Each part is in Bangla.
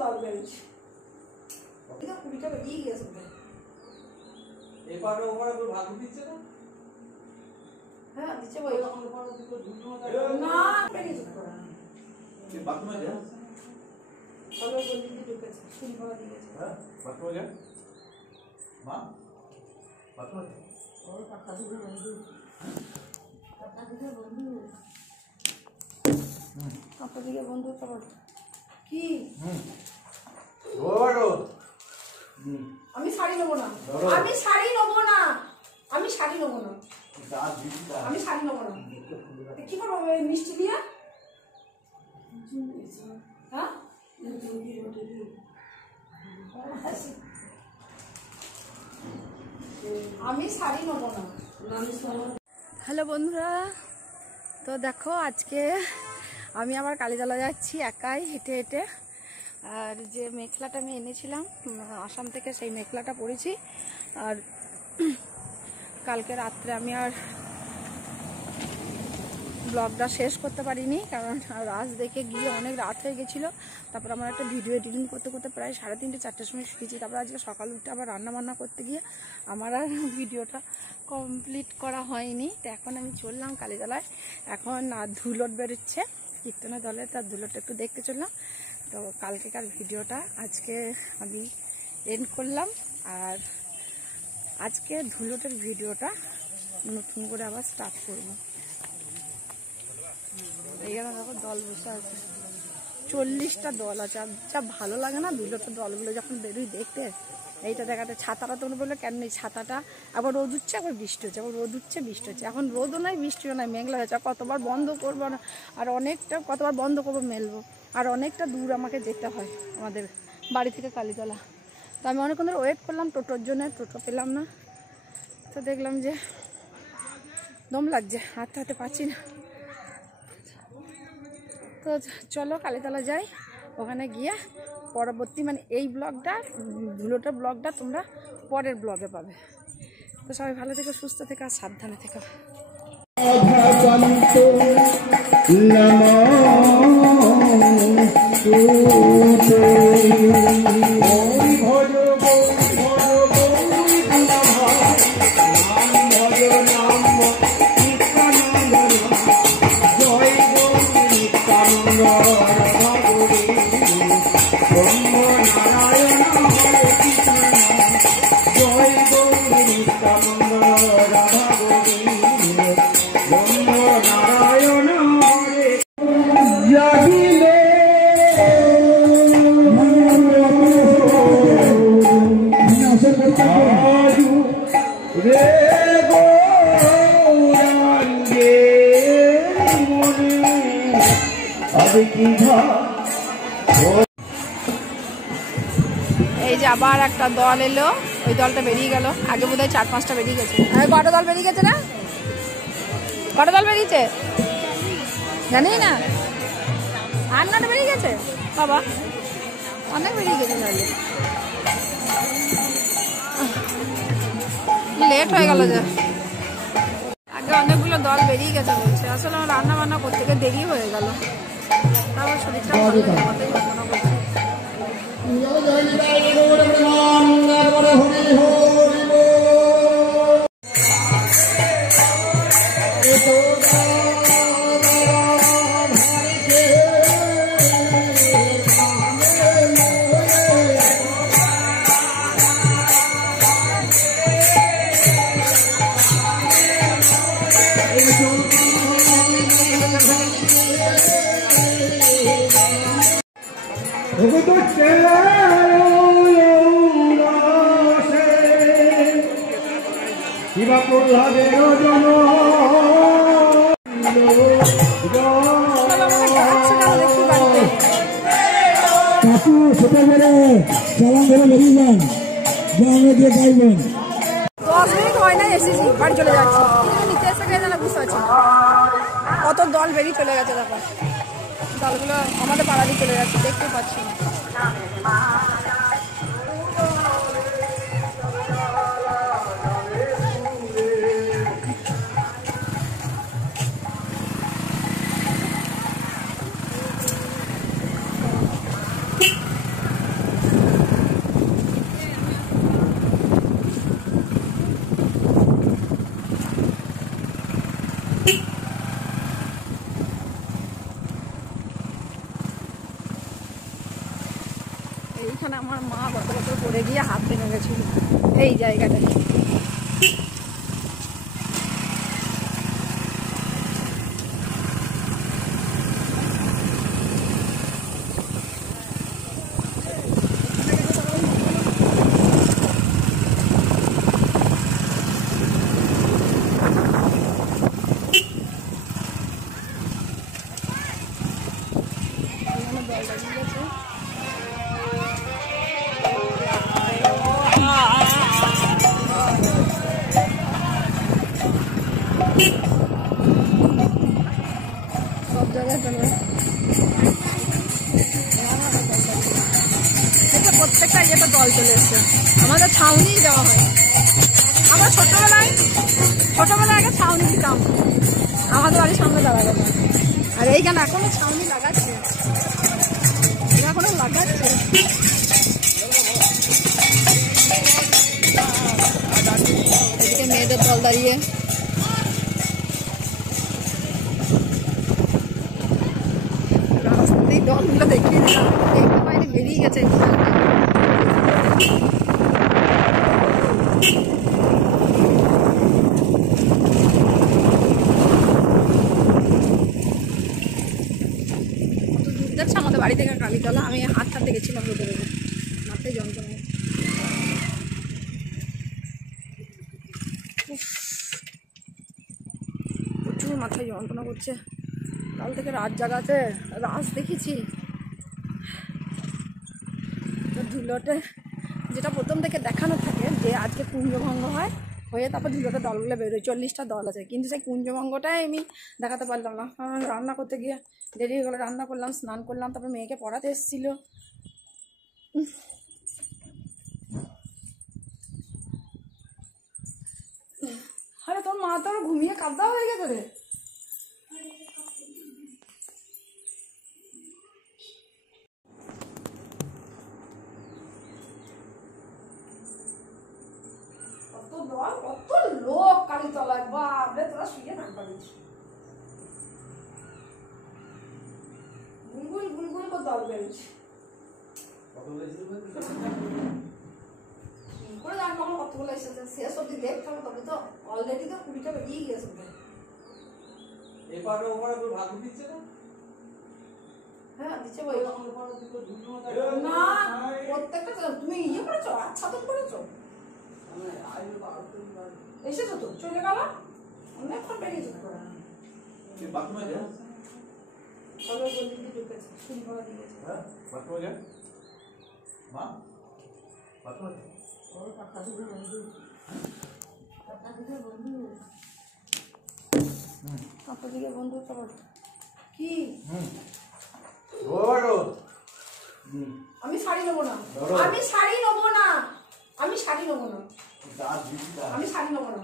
দল বেরিয়েছে। এটা কুড়িটা বেরিয়ে গেছে। এবারে ওপরে তো ভাগ দিচ্ছে না? হ্যাঁ দিচ্ছে ভাই। না বেরিয়েছে তো। এই বাথরুমে যা। ভালো গলি দিয়ে ঢুকেছে। শুনি ভাড়া দিয়ে গেছে। হ্যাঁ বাথরুমে যা। মা বাথরুমে যা। ওর টাকা দিয়ে বন্ধু। টাকা দিয়ে বন্ধু। টাকা দিয়ে বন্ধু করো। কি? ওড়ো। আমি শাড়ি নেব না। আমি শাড়ি নেব না। আমি শাড়ি নেব না। দাঁত দিটা। আমি শাড়ি নেব না। কি করব মিষ্টি দিয়ে? হ্যাঁ? আমি শাড়ি নেব না। হ্যালো বন্ধুরা, তো দেখো আজকে আমি আবার কালীতলা যাচ্ছি একাই হেঁটে হেঁটে। আর যে মেখলাটা আমি এনেছিলাম আসাম থেকে, সেই মেখলাটা পরেছি। আর কালকে রাত্রে আমি আর ব্লগটা শেষ করতে পারিনি, কারণ রাত দেখে গিয়ে অনেক রাত হয়ে গেছিলো। তারপর আমার একটা ভিডিও এডিটিং করতে করতে প্রায় 3:30 4টের সময় শুয়েছি। তারপর আজকে সকাল উঠে আবার রান্না বান্না করতে গিয়ে আমার আর ভিডিওটা কমপ্লিট করা হয়নি। তো এখন আমি চললাম কালীতলায়। এখন ধুলোট বেরোচ্ছে কীর্তনের দলে, তার ধুলোটা একটু দেখতে চললাম। তো কালকেকার ভিডিওটা আজকে আমি এন্ড করলাম। আর আজকে ধুলোটের ভিডিওটা নতুন করে আবার স্টার্ট করবো। এইখানে দেখো দল বসে আছে, 40টা দল আছে। আর যা ভালো লাগে না ধুলোটের দলগুলো যখন বেরোই দেখতে। এইটা দেখাতে ছাতাটা তোমরা বললে কেন নেই, ছাতাটা আবার রোদ উঠছে আবার বৃষ্টি হচ্ছে, আবার রোদ উঠছে বৃষ্টি হচ্ছে। এখন রোদও নাই বৃষ্টিও নাই, মেঘলা হয়েছে। কতবার বন্ধ করবো না, আর অনেকটা কতবার বন্ধ করবো মেলবো, আর অনেকটা দূর আমাকে যেতে হয় আমাদের বাড়ি থেকে কালীতলা। তো আমি অনেকক্ষণ ধরে ওয়েট করলাম টোটোর জন্য, টোটো পেলাম না। তো দেখলাম যে দম লাগছে, হাঁটতে হাঁটতে পারছি না। তো চলো কালীতলা যাই, ওখানে গিয়ে পরবর্তী মানে এই ব্লগটা ধুলোটার ব্লগটা তোমরা পরের ব্লগে পাবে। তো সবাই ভালো থেকো, সুস্থ থেকো আর সাবধানে থেকো। এই যে আবার একটা দল এলো, ওই দলটা বেরিয়ে গেল। আগে বোধহয় 4-5টা বেরিয়ে গেছে। কটা দল বেরিয়ে গেছে না? কটা দল বেরিয়েছে জানি না। 8-9টা বেরিয়ে গেছে বাবা, অনেক বেরিয়ে গেছে। তাহলে লেট হয়ে গেল যে। আগে অনেকগুলো দল বেরিয়ে গেছে বলছে। আসলে আমার রান্না বান্না করতে গিয়ে দেরি হয়ে গেল। তারপর শরীরটা ভালো লাগে, বর্ণনা করছি। শিবা প্রহ্লাদের জন কাকু সেটা ধরে চালান ধরে বেরিয়ে যান, গ্রামে দিয়ে গাইবেন। 10 মিনিট হয় না এসেছি, বাড়ি চলে যাচ্ছি। নিতে এসে গেছে না বুঝতে পারছি, কত দল বেরিয়ে চলে গেছে। দেখো দলগুলো আমাদের পাড়ারই চলে যাচ্ছে, দেখতে পাচ্ছি না। এইখানে আমার মা গত বছর পড়ে গিয়ে হাত ভেঙে গেছিল এই জায়গাটায়। সব জায়গায় চলবে, প্রত্যেকটা ইয়েতে জল চলে এসছে। আমাদের ছাউনি দেওয়া হয়, আমরা ছোটবেলায় আগে ছাউনি দিতাম, আমাদের বাড়ির সামনে দেওয়া যেত। আর এইখানে এখনো ছাউনি লাগাচ্ছে, এখনো লাগাচ্ছে। এদিকে মেয়েদের দল দাঁড়িয়ে, রাস্তাতেই দলগুলো দেখিয়ে দিলাম, একটু বাইরে বেরিয়ে গেছে। দেখছো আমাদের বাড়ি থেকে কালীতলা, আমি হাত হাতে গেছিলাম রোদে রোদে, মাথায় যন্ত্রণা। প্রচুর মাথায় যন্ত্রণা করছে, কাল থেকে রাত জাগাতে রাত দেখেছি। ধুলোটে যেটা প্রথম থেকে দেখানো থাকে যে আজকে কুঞ্জভঙ্গ হয়ে তারপর ধুলোটা দলগুলো বেরোয়, 40টা দল আছে, কিন্তু সেই কুঞ্জভঙ্গটাই আমি দেখাতে পারলাম না, কারণ রান্না করতে গিয়ে দেরি হয়ে গেলো। রান্না করলাম, স্নান করলাম, তারপর মেয়েকে পড়াতে এসেছিলো। আরে তোর মা তো ঘুমিয়ে কাঁদা হয়ে গেছে রে। কত লোক কালীতলায়, বাপরে তোরা শুয়ে থাকবা। গুলগুল গুলগুল করে দল বেরোচ্ছে, করে জানবো আমার কতগুলো এসেছে, শেষ অব্দি দেখতে হবে, তবে তো অলরেডি তো 20টা বেরিয়ে গিয়েছে। এপারে ওপারে তো ভাগ দিচ্ছে না। হ্যাঁ দিচ্ছে বই না, প্রত্যেকটা তুমি ইয়ে করেছো, আচ্ছা তো করেছো, এসেছো তো চলে গেল, অনেকক্ষণ বেরিয়েছো। বাথরুমে যা, সবাই বললি ঢুকেছে, শুরু করা দিয়েছে। হ্যাঁ বাথরুমে যা মা, বাথরুমে যা। আপনাদিকে বন্ধু কি আমি শাড়ি নেবো না, আমি শাড়ি নেবো না, আমি শাড়ি নেবো না, আমি শাড়ি নেবো না।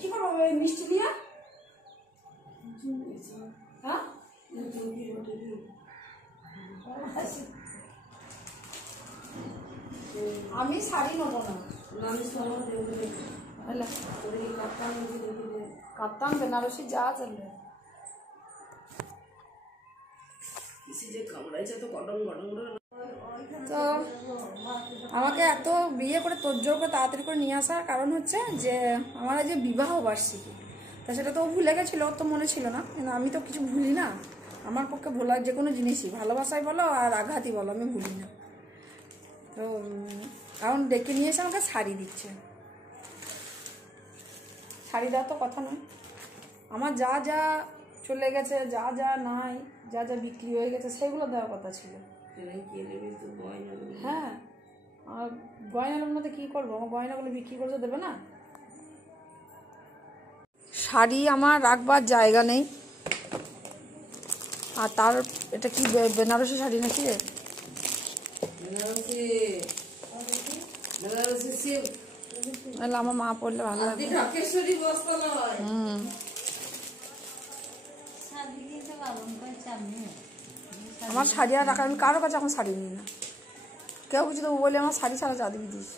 কি করবো মিষ্টি দিয়ে? হ্যাঁ আমি শাড়ি নেবো না, কাতান বেনারসি যা চলবে। তো আমাকে এত বিয়ে করে তোরজোর করে তাড়াতাড়ি করে নিয়ে আসার কারণ হচ্ছে যে আমার আজ বিবাহ বার্ষিকী, তা সেটা তো ভুলে গেছিলো, ওর তো মনে ছিল না, কিন্তু আমি তো কিছু ভুলি না। আমার পক্ষে ভোলার যে কোনো জিনিসই, ভালোবাসাই বলো আর আঘাতই বলো, আমি ভুলি না। তো এখন ডেকে নিয়ে এসে আমাকে শাড়ি দিচ্ছে, শাড়ি দেওয়া তো কথা নয়, আমার যা যা চলে গেছে, যা যা নাই, যা যা বিক্রি হয়ে গেছে সেগুলো দেওয়ার কথা ছিল। হ্যাঁ আর গয়নার মধ্যে কী করবো, আমার গয়নাগুলো বিক্রি করতে দেবে না। শাড়ি আমার রাখবার জায়গা নেই, আর তার এটা কি বেনারসি শাড়ি নাকি রে? আমার মা পড়লে ভালো লাগবে। আমার শাড়ি আর রাখার, আমি কারো কাছে এখন শাড়ি নিই না, কেউ কিছু তো বলে আমার শাড়ি ছাড়া চা দিয়ে দিস,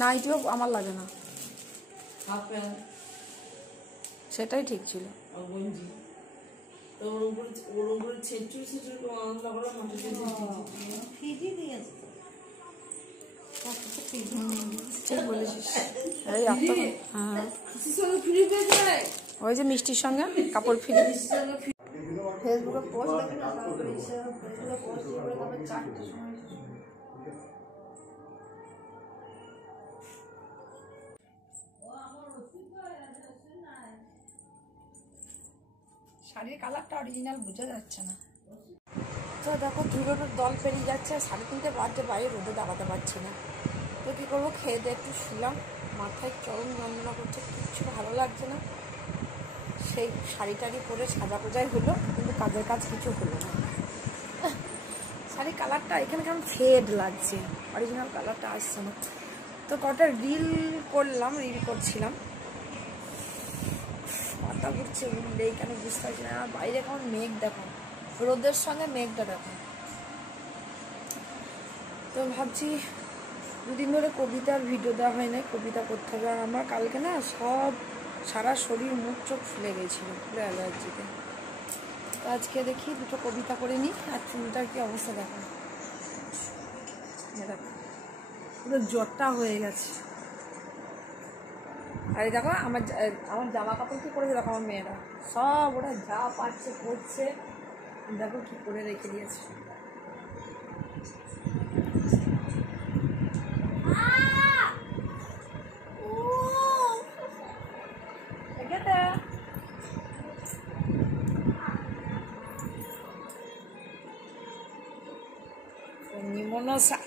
নাইটিও আমার লাগে না, সেটাই ঠিক ছিল। তো ওর উপরে ছেঁচড়ে ছেঁচড়ে মশলা করে মাটিতে ফিজি দিয়েছে। ঠিক বলেছিস। এই হ্যাঁ, ফ্রি পেয়েছে ওই যে মিষ্টির সঙ্গে কাপড় ফ্রি। ফেসবুকে পোস্ট দেখি না, তারপরে ফেসবুকে পোস্ট দিয়ে করে তারপর 4টার সময় শাড়ির কালারটা অরিজিনাল বোঝা যাচ্ছে না। তো দেখো ধুলোর দল পেরিয়ে যাচ্ছে, 3:30 বাজে, বাইরে রোদে দাঁড়াতে পারছি না। তো কী করবো, খেয়ে দিয়ে একটু শুলাম, মাথায় চরম যন্ত্রণা করছে, কিচ্ছু ভালো লাগছে না। সেই শাড়ি টাড়ি পরে সাজা গোজাই হলো, কিন্তু কাজের কাজ কিছু হলো না। শাড়ির কালারটা এখানে কেমন ফেড লাগছে, অরিজিনাল কালারটা আসছে না। তো কটা রিল করছিলাম, মাথা ঘুরছে, উঠলেই কেন বুঝতে পারছি না। আর বাইরে কেমন মেঘ দেখো, রোদের সঙ্গে মেঘটা দেখো। তো ভাবছি দুদিন ধরে কবিতার ভিডিও দেওয়া হয় না, কবিতা করতে হবে। আর আমার কালকে না সারা শরীর মুখ চোখ ফুলে গেছিলো পুরো অ্যালার্জিতে। তো আজকে দেখি দুটো কবিতা করে নিই। আর চুলটার কি অবস্থা দেখো, দেখো পুরো জ্বরটা হয়ে গেছে। আর এই দেখো আমার জামা কাপড় কি করেছে দেখো, আমার মেয়েরা সব ওরা যা পাচ্ছে করছে, দেখো কি করে রেখে দিয়েছে। নিমনসা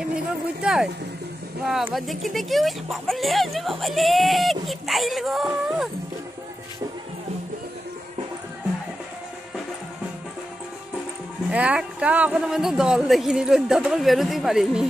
এমনি করে বুঝতে হয়। বাবা দেখি দেখি, ওই বাবালে কি টাইল গো। একটা এখনো পর্যন্ত দল দেখিনি, রোদ্দা তখন বেরোতেই পারিনি।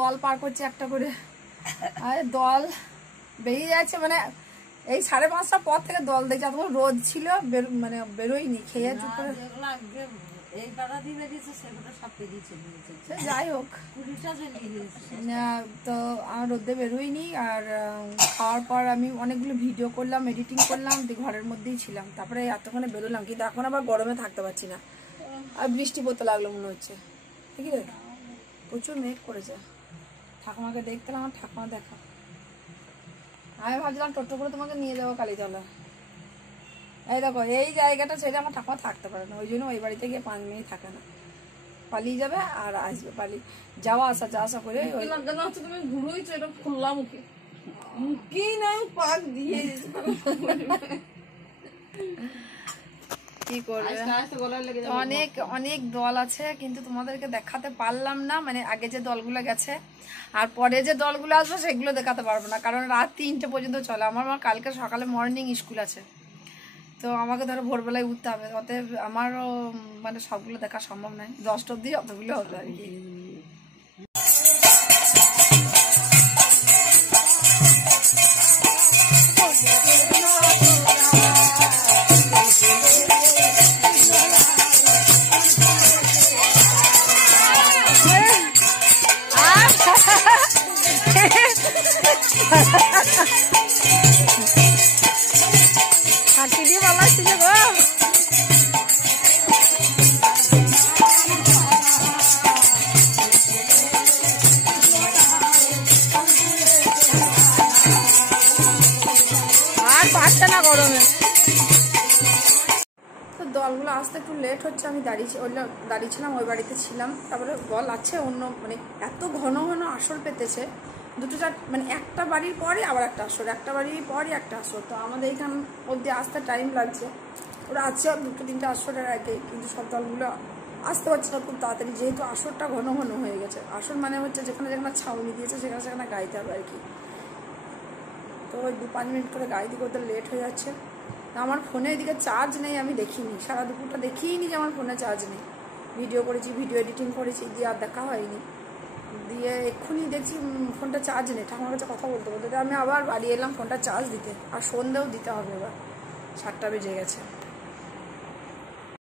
দল পার করছে একটা করে, আর দল বেরিয়ে যাচ্ছে। মানে এই 5:30টার পর থেকে দল দেখছে, তখন রোদ ছিল, মানে বেরোয়নি, খেয়ে চুপ করে। যাই হোক, তো আমার রোদে বেরোয়নি। আর খাওয়ার পর আমি অনেকগুলো ভিডিও করলাম, এডিটিং করলাম, ঘরের মধ্যেই ছিলাম। তারপরে এতক্ষণে বেরোলাম, কিন্তু এখন আবার গরমে থাকতে পারছি না। আর বৃষ্টি পড়তে লাগলো মনে হচ্ছে, ঠিক আছে, প্রচুর মেঘ করেছে। ঠাকুমাকে দেখতে, আমার ঠাকুমা দেখা। আমি ভাবছিলাম টোটো করে তোমাকে নিয়ে যাবো কালীতলা। এই দেখো এই জায়গাটা ছেড়ে আমার ঠাকুমা থাকতে পারে না, ওই জন্য ওই বাড়িতে গিয়ে 5 মিনিট থাকে না, পালিয়ে যাবে আর আসবে, যাওয়া আসা করে। তুমি ঘুরোইছো, এটা খোলা মুখে মুখেই নাই পাক দিয়ে কি করবে, অনেক অনেক দল আছে, কিন্তু তোমাদেরকে দেখাতে পারলাম না। মানে আগে যে দলগুলো গেছে আর পরে যে দলগুলো আসবে সেগুলো দেখাতে পারবো না, কারণ রাত 3টে পর্যন্ত চলে। আমার কালকে সকালে মর্নিং স্কুল আছে, তো আমাকে ধরো ভোরবেলায় উঠতে হবে, অতএব আমারও মানে সবগুলো দেখা সম্ভব নয়, 10টা অবধি অতগুলো হবে আর কি। হাঁটি দিয়ে ভালো আসছিল গো। আর পারছে না গরমে। তো দলগুলো আসতে একটু লেট হচ্ছে, আমি দাঁড়িয়েছিলাম ওই বাড়িতে ছিলাম। তারপরে দল আছে অন্য, মানে এত ঘন ঘন আসর পেতেছে, দুটো চার মানে একটা বাড়ির পরে আবার একটা আসর, একটা বাড়ির পরই একটা আসর। তো আমাদের এইখান অবধি আসতে টাইম লাগছে, ওরা আছে 2-3টে আসরের আগে, কিন্তু সব দলগুলো আসতে পারছে না খুব তাড়াতাড়ি, যেহেতু আসরটা ঘন ঘন হয়ে গেছে। আসর মানে হচ্ছে যেখানে যেখানে ছাউনি দিয়েছে সেখানে সেখানে গাইতে হবে আর কি। তো ওই 2-5 মিনিট করে গাইতে করতে লেট হয়ে যাচ্ছে। আমার ফোনে এদিকে চার্জ নেই, আমি দেখিনি, সারা দুপুরটা দেখিনি যে আমার ফোনে চার্জ নেই। ভিডিও করেছি, ভিডিও এডিটিং করেছি, দিয়ে আর দেখা হয়নি। দিয়ে এক্ষুনি দেখছি ফোনটা চার্জ নেই, ঠাকুমার কাছে কথা বলতে বলতে আমি আবার বাড়ি এলাম ফোনটা চার্জ দিতে। আর সন্ধ্যেও দিতে হবে, এবার 7টা বেজে গেছে।